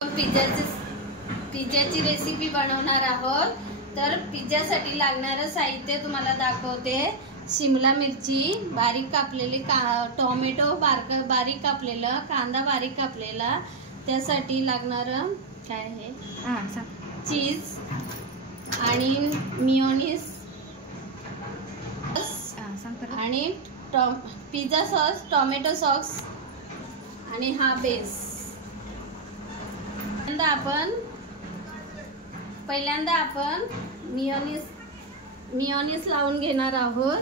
पिझ्झाची recipe बनवणार आहोत। तर पिझ्झासाठी लागणारं साहित्य तुम्हाला दाखवते। शिमला मिरची बारीक कापलेली, टोमॅटो बारीक कापलेलं, कांदा बारीक कापलेला, त्यासाठी लागणारं काय आहे चीज आणि मियोनीज आणि पिझ्झा सॉस, टोमॅटो सॉस आणि हा बेस। पहिल्यांदा आपण मियोनीज लावून घेणार आहोत।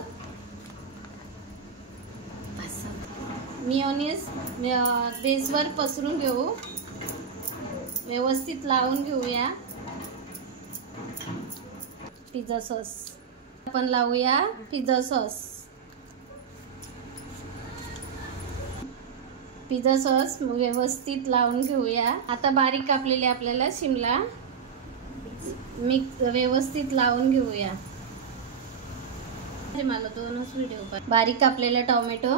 मियोनीज बेसवर पसरून घेऊ, व्यवस्थित लावून घेऊया। पिझ्झा सॉस आपण लावूया। पिझ्झा सॉस व्यवस्थित लावून घेऊया। आता बारीक कापलेली आपल्याला शिमला मिक्स व्यवस्थित लावून घेऊया। मला दोनच व्हिडिओ बारीक कापलेला टोमॅटो,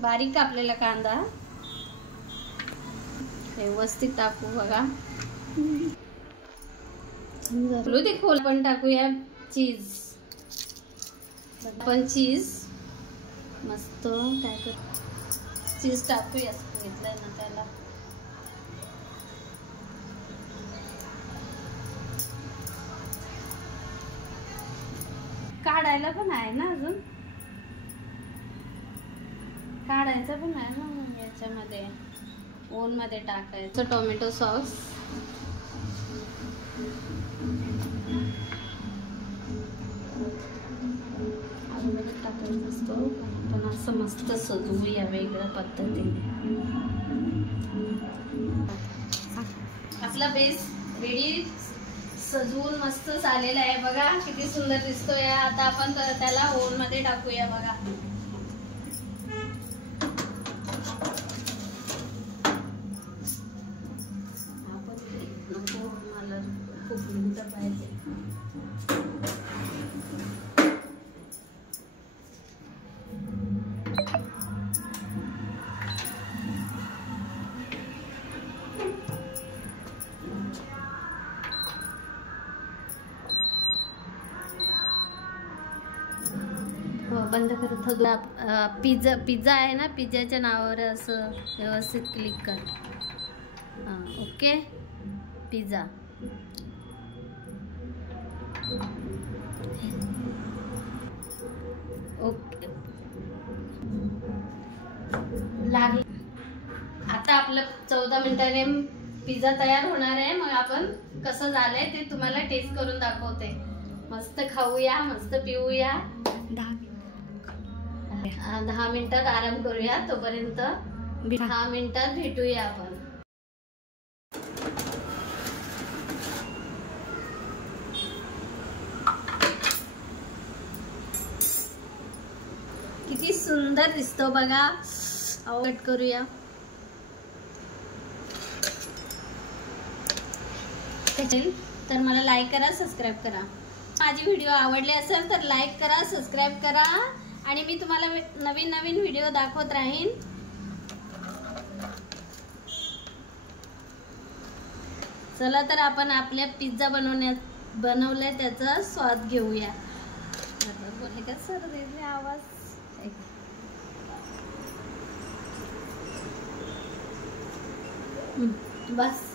बारीक कापलेला कांदा व्यवस्थित टाकू बघा। ते खोल पण टाकूया चीज। आपण चीज मस्त काय कर चीज टाकूया, घेतलंय ना त्याला। काढायला पण आहे ना, अजून काढायचं पण आहे ना याच्यामध्ये, ओव्हन मध्ये टाकायचं। टोमॅटो सॉस टाकायचं असतो, पण असं मस्त सजवूया वेगळ्या पद्धतीने। आपला बेस रेडी सजवून मस्त झालेला आहे बघा, किती सुंदर दिसतोय। आता आपण त्याला ओव्हन मध्ये टाकूया बघा। मला खूप मिनिटं पाहिजे। बंद करत पिझ्झा आहे ना, पिझ्झाच्या नावावर असं व्यवस्थित क्लिक कर। ओके, पिझ्झा ओके लागलं। आता आपलं 14 मिनिटांनी पिझ्झा तयार होणार आहे। मग आपण कसं झालंय ते तुम्हाला टेस्ट करून दाखवते। मस्त खाऊया, मस्त पिऊया। 10 मिनिटात आराम करूया, तोपर्यंत 10 मिनिटात भेटूया आपण। किती सुंदर दिसतो बघा। कट करूया। तर मला लाईक करा, सबस्क्राईब करा। माझी व्हिडिओ आवडले असेल तर लाईक करा, सबस्क्राईब करा आणि मी तुम्हाला नवीन नवीन व्हिडिओ दाखवत राहीन। चला तर आपण आपल्या पिझ्झा बनवलाय त्याचा स्वाद घेऊया। आवाज बस।